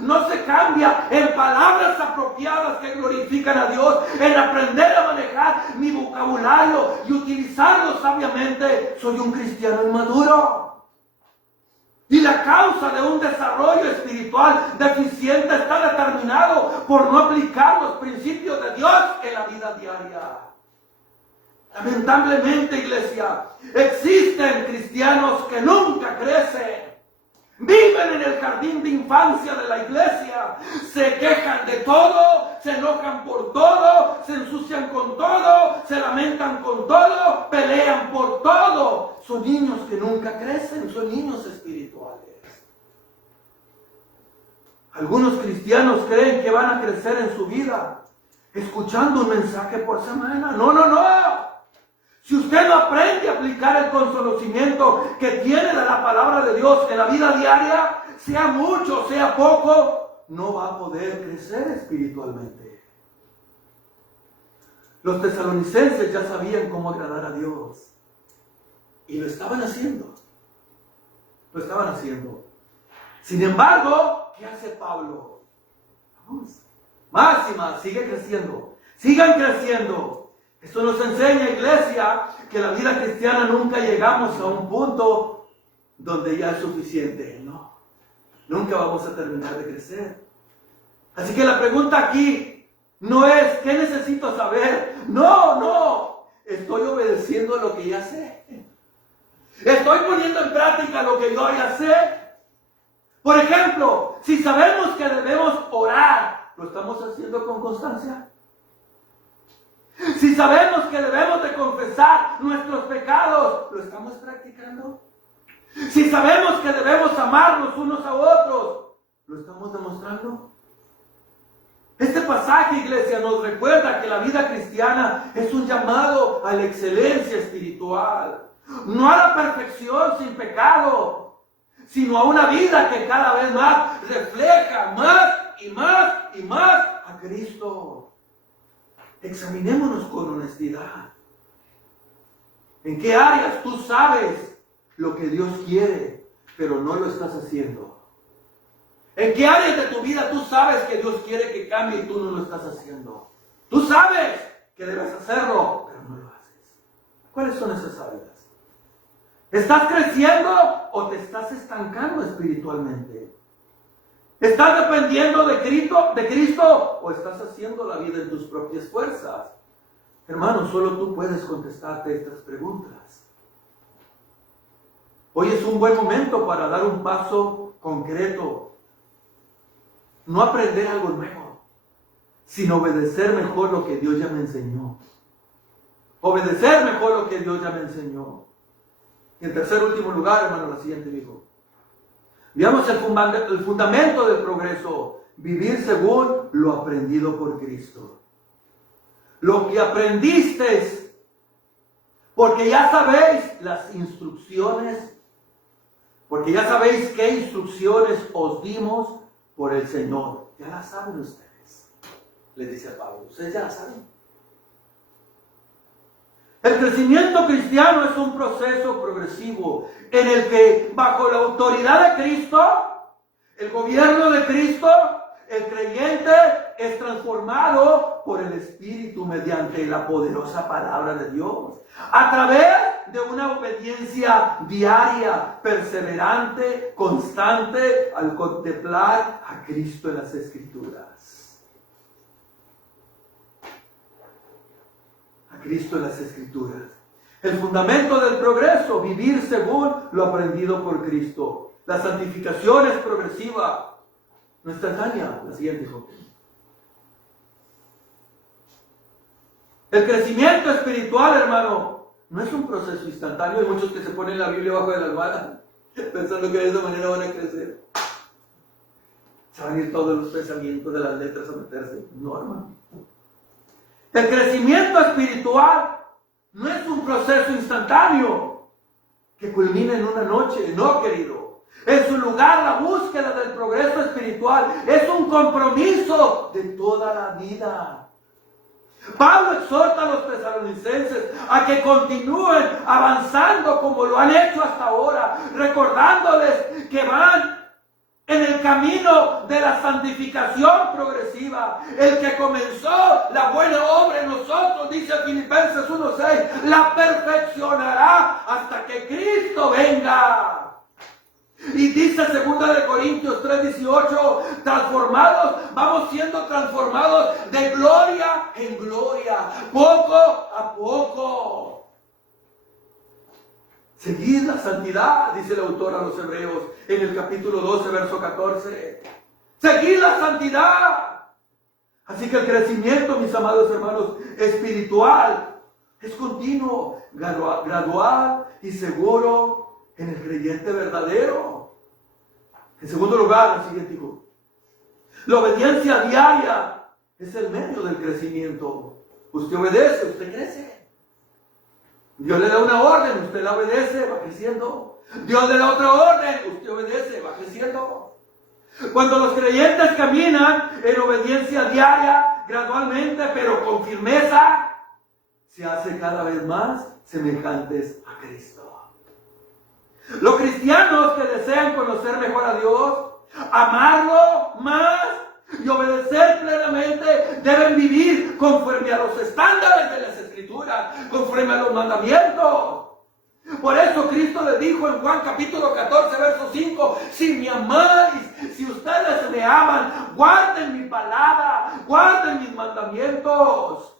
no se cambia en palabras apropiadas que glorifican a Dios, en aprender a manejar mi vocabulario y utilizarlo sabiamente, soy un cristiano inmaduro. Y la causa de un desarrollo espiritual deficiente está determinado por no aplicar los principios de Dios en la vida diaria. Lamentablemente, iglesia, existen cristianos que nunca crecen. Viven en el jardín de infancia de la iglesia. Se quejan de todo, se enojan por todo, se ensucian con todo, se lamentan con todo, pelean por todo. Son niños que nunca crecen, son niños espirituales. Algunos cristianos creen que van a crecer en su vida escuchando un mensaje por semana. No, no, no. Si usted no aprende a aplicar el conocimiento que tiene de la palabra de Dios en la vida diaria, sea mucho, sea poco, no va a poder crecer espiritualmente. Los tesalonicenses ya sabían cómo agradar a Dios. Y lo estaban haciendo. Lo estaban haciendo. Sin embargo, ¿qué hace Pablo? Vamos. Más y más, sigue creciendo. Sigan creciendo. Esto nos enseña, iglesia, que la vida cristiana nunca llegamos a un punto donde ya es suficiente, ¿no? Nunca vamos a terminar de crecer. Así que la pregunta aquí no es, ¿qué necesito saber? No, estoy obedeciendo lo que ya sé. Estoy poniendo en práctica lo que yo ya sé. Por ejemplo, si sabemos que debemos orar, ¿lo estamos haciendo con constancia? Si sabemos que debemos de confesar nuestros pecados, ¿lo estamos practicando? Si sabemos que debemos amarnos unos a otros, ¿lo estamos demostrando? Este pasaje, iglesia, nos recuerda que la vida cristiana es un llamado a la excelencia espiritual, no a la perfección sin pecado, sino a una vida que cada vez más refleja más y más y más a Cristo. Examinémonos con honestidad. ¿En qué áreas tú sabes lo que Dios quiere, pero no lo estás haciendo? ¿En qué áreas de tu vida tú sabes que Dios quiere que cambie y tú no lo estás haciendo? Tú sabes que debes hacerlo, pero no lo haces. ¿Cuáles son esas áreas? ¿Estás creciendo o te estás estancando espiritualmente? ¿Estás dependiendo de Cristo o estás haciendo la vida en tus propias fuerzas? Hermano, solo tú puedes contestarte estas preguntas. Hoy es un buen momento para dar un paso concreto. No aprender algo nuevo, sino obedecer mejor lo que Dios ya me enseñó. Obedecer mejor lo que Dios ya me enseñó. Y en tercer último lugar, hermano, la siguiente digo. Veamos el fundamento del progreso, vivir según lo aprendido por Cristo. Lo que aprendiste, porque ya sabéis las instrucciones, porque ya sabéis qué instrucciones os dimos por el Señor. Ya las saben ustedes, les dice Pablo, ustedes ya las saben. El crecimiento cristiano es un proceso progresivo en el que bajo la autoridad de Cristo, el gobierno de Cristo, El creyente es transformado por el Espíritu mediante la poderosa palabra de Dios, a través de una obediencia diaria, perseverante, constante, al contemplar a Cristo en las Escrituras. A Cristo en las Escrituras. El fundamento del progreso, vivir según lo aprendido por Cristo. La santificación es progresiva, no instantánea. La siguiente, hijo. El crecimiento espiritual, hermano, no es un proceso instantáneo. Hay muchos que se ponen la Biblia bajo de la almohada pensando que de esa manera van a crecer. Se van a ir todos los pensamientos de las letras a meterse. No, hermano. El crecimiento espiritual no es un proceso instantáneo que culmina en una noche. No, querido. En su lugar, la búsqueda del progreso espiritual es un compromiso de toda la vida. Pablo exhorta a los tesalonicenses a que continúen avanzando como lo han hecho hasta ahora, recordándoles que van en el camino de la santificación progresiva. El que comenzó la buena obra en nosotros, dice Filipenses 1:6, la perfeccionará hasta que Cristo venga. Y dice 2 Corintios 3:18, transformados, vamos siendo transformados de gloria en gloria, poco a poco. Seguid la santidad, dice el autor a los Hebreos en el capítulo 12, verso 14. Seguid la santidad. Así que el crecimiento, mis amados hermanos, espiritual es continuo, gradual y seguro en el creyente verdadero. En segundo lugar, el siguiente hijo. La obediencia diaria es el medio del crecimiento. Usted obedece, usted crece. Dios le da una orden, usted la obedece, va creciendo. Dios le da otra orden, usted obedece, va creciendo. Cuando los creyentes caminan en obediencia diaria, gradualmente, pero con firmeza, se hace cada vez más semejantes a Cristo. Los cristianos que desean conocer mejor a Dios, amarlo más y obedecer plenamente, deben vivir conforme a los estándares de las Escrituras, conforme a los mandamientos. Por eso Cristo le dijo en Juan capítulo 14, verso 5, si me amáis, si ustedes me aman, guarden mi palabra, guarden mis mandamientos.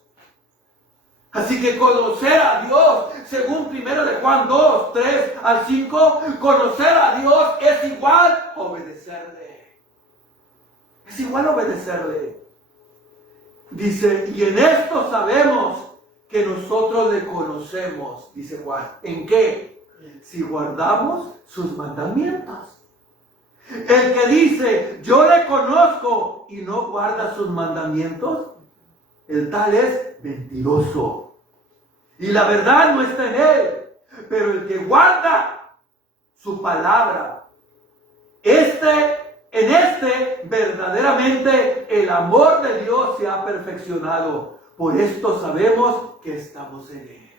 Así que conocer a Dios, según 1 de Juan 2, 3 al 5, conocer a Dios es igual obedecerle. Es igual obedecerle. Dice, y en esto sabemos que nosotros le conocemos, dice Juan. ¿En qué? Si guardamos sus mandamientos. El que dice, yo le conozco y no guarda sus mandamientos, el tal es mentiroso. Y la verdad no está en él. Pero el que guarda su palabra, en este verdaderamente el amor de Dios se ha perfeccionado. Por esto sabemos que estamos en él.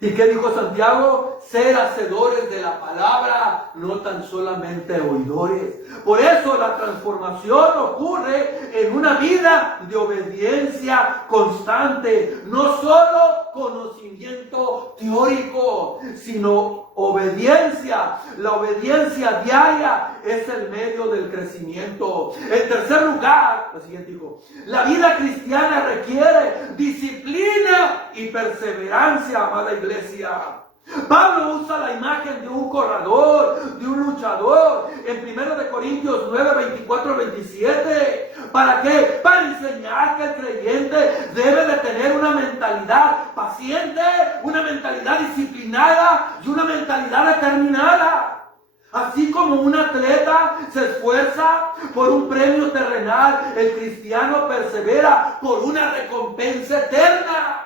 ¿Y qué dijo Santiago? Ser hacedores de la palabra, no tan solamente oidores. Por eso la transformación ocurre en una vida de obediencia constante. No solo conocimiento teórico, sino obediencia. La obediencia diaria es el medio del crecimiento. En tercer lugar, la siguiente dijo, la vida cristiana requiere disciplina y perseverancia, amada iglesia. Pablo usa la imagen de un corredor, de un luchador, en 1 de Corintios 9, 24, 27. ¿Para qué? Para enseñar que el creyente debe de tener una mentalidad paciente, una mentalidad disciplinada y una mentalidad determinada. Así como un atleta se esfuerza por un premio terrenal, el cristiano persevera por una recompensa eterna.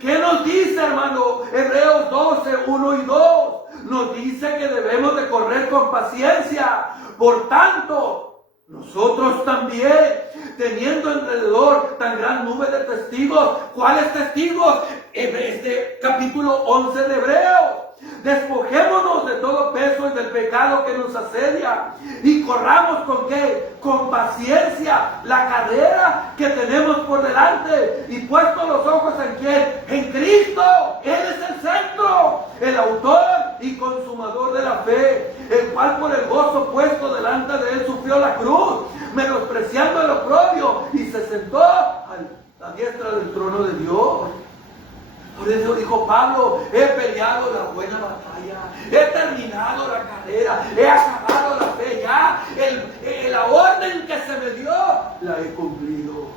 ¿Qué nos dice, hermano? Hebreos 12, 1 y 2. Nos dice que debemos de correr con paciencia. Por tanto, nosotros también, teniendo alrededor tan gran nube de testigos. ¿Cuáles testigos? En este capítulo 11 de Hebreos. Despojémonos de todo peso y del pecado que nos asedia y corramos ¿con qué? Con paciencia la carrera que tenemos por delante y puestos los ojos ¿en quién? En Cristo. Él es el centro, el autor y consumador de la fe, el cual por el gozo puesto delante de él sufrió la cruz, menospreciando el oprobio, y se sentó a la diestra del trono de Dios. Por eso dijo Pablo: he peleado la buena batalla, he terminado la carrera, he acabado la fe ya, la orden que se me dio la he cumplido.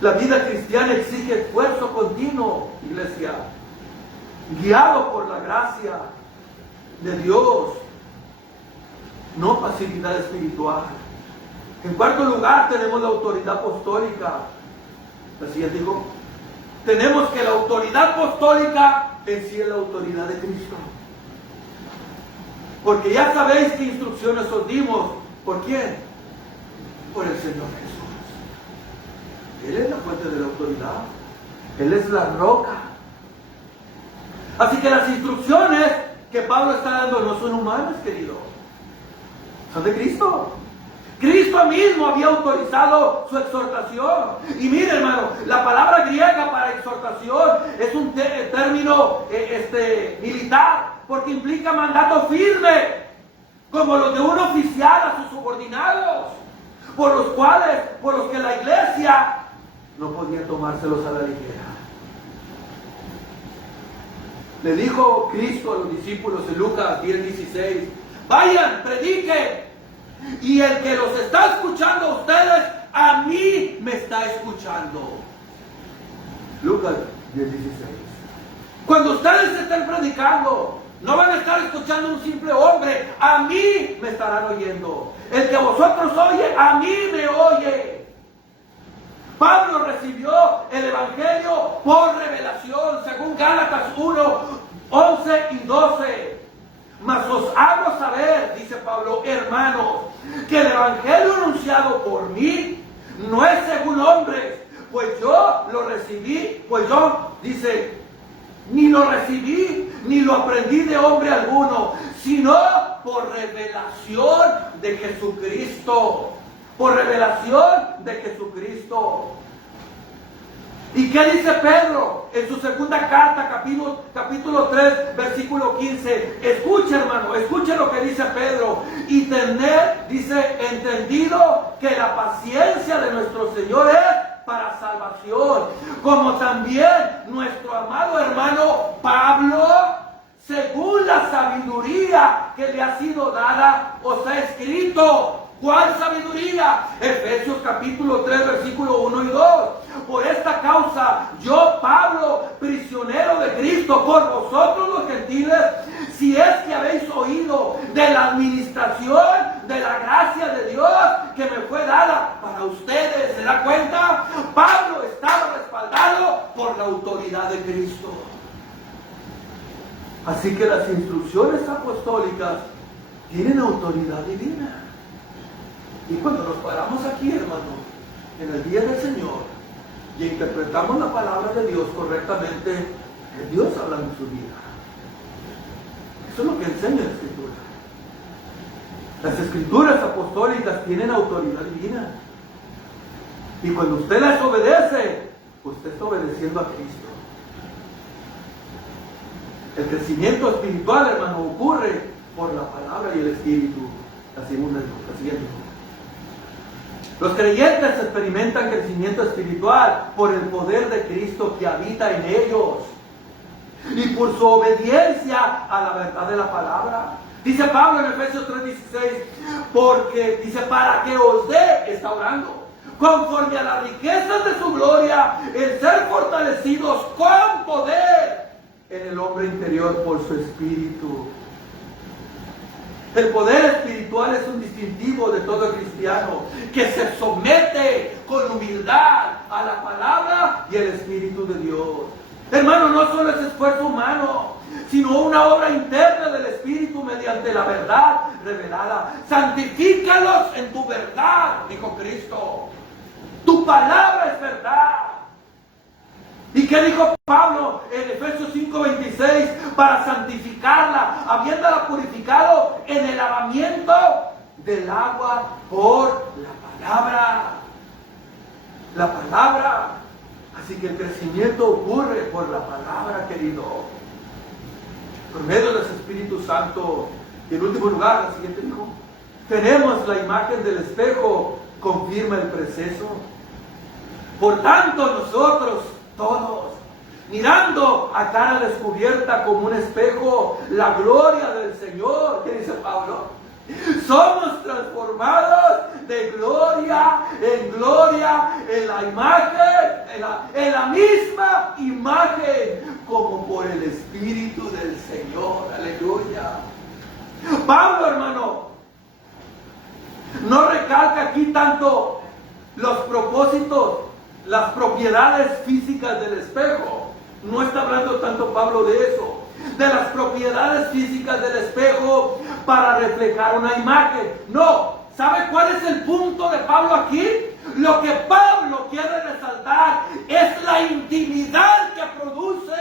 La vida cristiana exige esfuerzo continuo, iglesia, guiado por la gracia de Dios, no pasividad espiritual. En cuarto lugar, tenemos la autoridad apostólica. La siguiente dijo: tenemos que la autoridad apostólica en sí es la autoridad de Cristo. Porque ya sabéis qué instrucciones os dimos. ¿Por quién? Por el Señor Jesús. Él es la fuente de la autoridad. Él es la roca. Así que las instrucciones que Pablo está dando no son humanas, querido. Son de Cristo. Cristo mismo había autorizado su exhortación. Y mire, hermano, la palabra griega para exhortación es un término militar, porque implica mandato firme, como los de un oficial a sus subordinados, por los que la iglesia no podía tomárselos a la ligera. Le dijo Cristo a los discípulos en Lucas 10:16: vayan, prediquen. Y el que los está escuchando a ustedes, a mí me está escuchando. Lucas 10:16. Cuando ustedes estén predicando, no van a estar escuchando a un simple hombre, a mí me estarán oyendo. El que vosotros oye, a mí me oye. Pablo recibió el evangelio por revelación, según Gálatas 1:11 y 12. Mas os hago saber, dice Pablo, hermanos, que el evangelio anunciado por mí no es según hombres, pues yo lo recibí, dice, ni lo recibí, ni lo aprendí de hombre alguno, sino por revelación de Jesucristo. Por revelación de Jesucristo. ¿Y qué dice Pedro en su segunda carta, capítulo 3, versículo 15? Escuche, hermano, escuche lo que dice Pedro. Y tener, dice, entendido que la paciencia de nuestro Señor es para salvación, como también nuestro amado hermano Pablo, según la sabiduría que le ha sido dada, os ha escrito. ¿Cuál sabiduría? Efesios capítulo 3, versículo 1 y 2. Por esta causa, yo, Pablo, prisionero de Cristo, por vosotros los gentiles, si es que habéis oído de la administración de la gracia de Dios que me fue dada para ustedes. ¿Se da cuenta? Pablo estaba respaldado por la autoridad de Cristo. Así que las instrucciones apostólicas tienen autoridad divina. Y cuando nos paramos aquí, hermano, en el día del Señor, y interpretamos la palabra de Dios correctamente, es Dios hablando en su vida. Eso es lo que enseña la Escritura. Las Escrituras apostólicas tienen autoridad divina. Y cuando usted las obedece, usted está obedeciendo a Cristo. El crecimiento espiritual, hermano, ocurre por la palabra y el Espíritu. La siguiente. Los creyentes experimentan crecimiento espiritual por el poder de Cristo que habita en ellos y por su obediencia a la verdad de la palabra. Dice Pablo en Efesios 3:16, porque dice, para que os dé, está orando, conforme a las riquezas de su gloria, el ser fortalecidos con poder en el hombre interior por su espíritu. El poder espiritual es un distintivo de todo cristiano que se somete con humildad a la palabra y el Espíritu de Dios. Hermano, no solo es esfuerzo humano, sino una obra interna del Espíritu mediante la verdad revelada. Santifícalos en tu verdad, dijo Cristo. Tu palabra es verdad. ¿Y qué dijo Pablo en Efesios 5:26? Para santificarla, habiéndola purificado en el lavamiento del agua por la palabra. La palabra. Así que el crecimiento ocurre por la palabra, querido. Por medio del Espíritu Santo. Y en último lugar, la siguiente dijo, tenemos la imagen del espejo, confirma el proceso. Por tanto, nosotros todos, mirando a cara descubierta como un espejo, la gloria del Señor, ¿qué dice Pablo? Somos transformados de gloria en gloria en la imagen, en la misma imagen, como por el Espíritu del Señor. Aleluya. Pablo, hermano, no recalca aquí tanto los propósitos, las propiedades físicas del espejo. No está hablando tanto Pablo de eso. De las propiedades físicas del espejo para reflejar una imagen. No, ¿sabe cuál es el punto de Pablo aquí? Lo que Pablo quiere resaltar es la intimidad que produce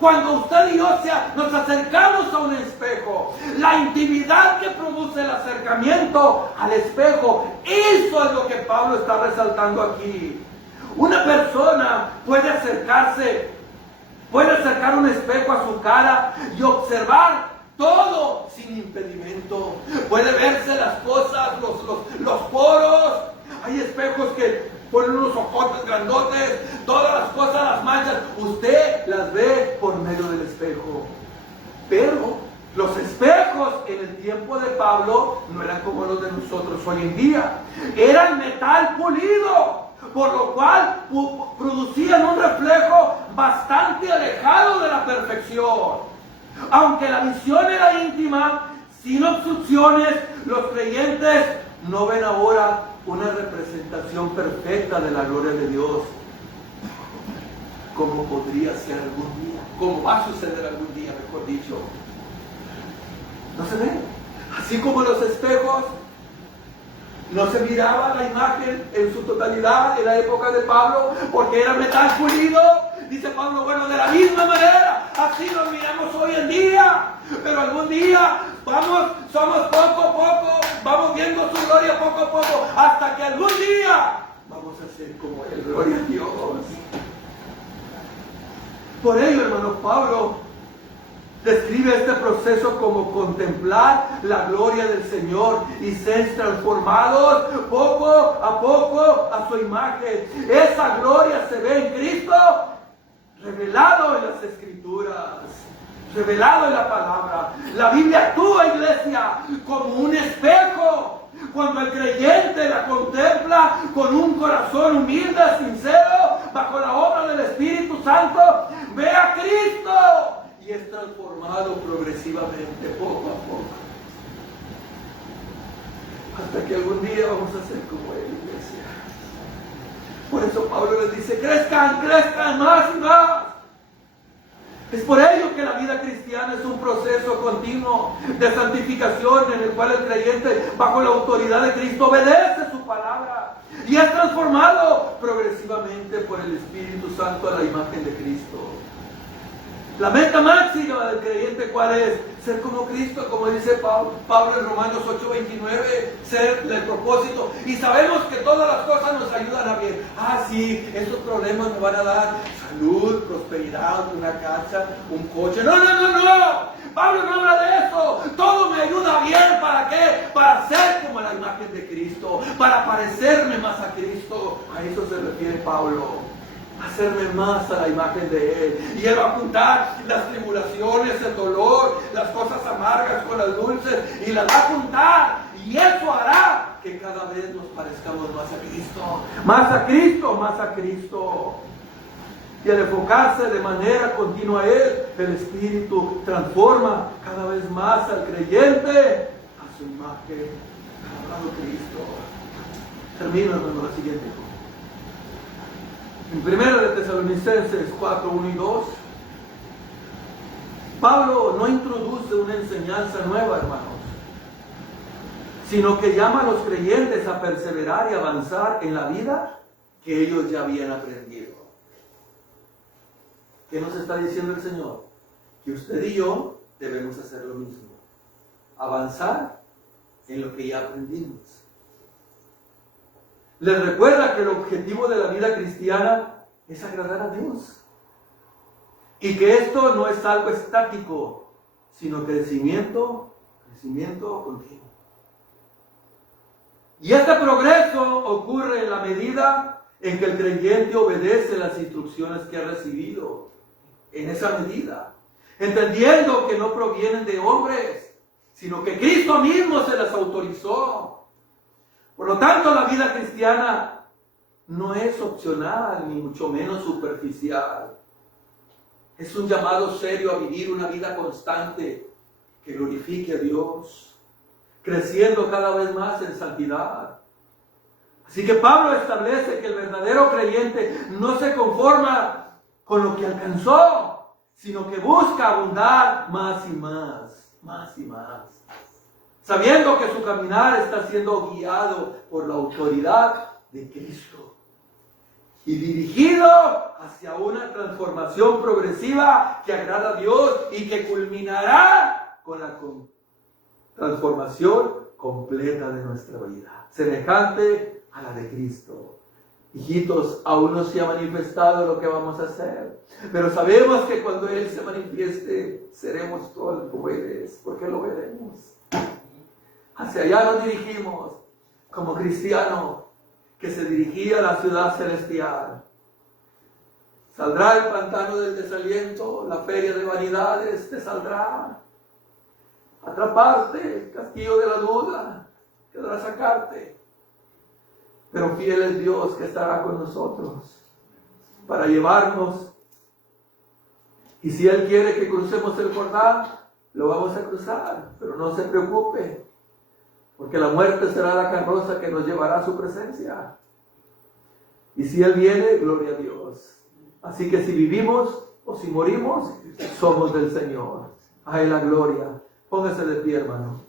cuando usted y yo nos acercamos a un espejo. La intimidad que produce el acercamiento al espejo. Eso es lo que Pablo está resaltando aquí. Una persona puede acercar un espejo a su cara y observar todo sin impedimento. Puede verse las cosas, los poros. Hay espejos que ponen unos ojotes grandotes, todas las cosas, las manchas. Usted las ve por medio del espejo. Pero los espejos en el tiempo de Pablo no eran como los de nosotros hoy en día. Eran metal pulido, por lo cual producían un reflejo bastante alejado de la perfección. Aunque la visión era íntima, sin obstrucciones, los creyentes no ven ahora una representación perfecta de la gloria de Dios, como podría ser algún día, como va a suceder algún día, mejor dicho. No se ve. Así como los espejos, no se miraba la imagen en su totalidad en la época de Pablo, porque era metal pulido. Dice Pablo, bueno, de la misma manera, así lo miramos hoy en día. Pero algún día somos poco a poco, vamos viendo su gloria poco a poco, hasta que algún día vamos a ser como Él. Gloria a Dios. Por ello, hermano, Pablo describe este proceso como contemplar la gloria del Señor y ser transformados poco a su imagen. Esa gloria se ve en Cristo, revelado en las Escrituras, revelado en la palabra. La Biblia actúa, iglesia, como un espejo. Cuando el creyente la contempla con un corazón humilde, sincero, bajo la obra del Espíritu Santo, ve a Cristo y es transformado progresivamente, poco a poco. Hasta que algún día vamos a ser como Él, iglesia. Por eso Pablo les dice, crezcan más y más. Es por ello que la vida cristiana es un proceso continuo de santificación en el cual el creyente, bajo la autoridad de Cristo, obedece su palabra y es transformado progresivamente por el Espíritu Santo a la imagen de Cristo. La meta máxima del creyente, ¿cuál es? Ser como Cristo, como dice Pablo en Romanos 8:29, ser el propósito. Y sabemos que todas las cosas nos ayudan a bien. Sí, estos problemas me van a dar salud, prosperidad, una casa, un coche. No. Pablo no habla de eso. Todo me ayuda bien. ¿Para qué? Para ser como la imagen de Cristo, para parecerme más a Cristo. A eso se refiere Pablo. Hacerme más a la imagen de Él. Y Él va a juntar las tribulaciones, el dolor, las cosas amargas con las dulces, y las va a juntar. Y eso hará que cada vez nos parezcamos más a Cristo. Más a Cristo, más a Cristo. Y al enfocarse de manera continua a Él, el Espíritu transforma cada vez más al creyente a su imagen. Alabado Cristo. Termino, hermano, la siguiente. En 1 de Tesalonicenses 4, 1 y 2, Pablo no introduce una enseñanza nueva, hermanos, sino que llama a los creyentes a perseverar y avanzar en la vida que ellos ya habían aprendido. ¿Qué nos está diciendo el Señor? Que usted y yo debemos hacer lo mismo. Avanzar en lo que ya aprendimos. Les recuerda que el objetivo de la vida cristiana es agradar a Dios. Y que esto no es algo estático, sino crecimiento continuo. Y este progreso ocurre en la medida en que el creyente obedece las instrucciones que ha recibido. En esa medida. Entendiendo que no provienen de hombres, sino que Cristo mismo se las autorizó. Por lo tanto, la vida cristiana no es opcional, ni mucho menos superficial. Es un llamado serio a vivir una vida constante que glorifique a Dios, creciendo cada vez más en santidad. Así que Pablo establece que el verdadero creyente no se conforma con lo que alcanzó, sino que busca abundar más y más, sabiendo que su caminar está siendo guiado por la autoridad de Cristo y dirigido hacia una transformación progresiva que agrada a Dios y que culminará con la transformación completa de nuestra vida, semejante a la de Cristo. Hijitos, aún no se ha manifestado lo que vamos a hacer, pero sabemos que cuando Él se manifieste, seremos todos como Él es, porque lo veremos. Hacia allá nos dirigimos, como cristiano que se dirigía a la ciudad celestial. Saldrá el pantano del desaliento, la feria de vanidades te saldrá. Atraparte, el castillo de la duda, quedará sacarte. Pero fiel es Dios que estará con nosotros para llevarnos. Y si Él quiere que crucemos el Jordán, lo vamos a cruzar. Pero no se preocupe, porque la muerte será la carroza que nos llevará a su presencia. Y si Él viene, gloria a Dios. Así que si vivimos o si morimos, somos del Señor. A Él la gloria. Póngase de pie, hermano.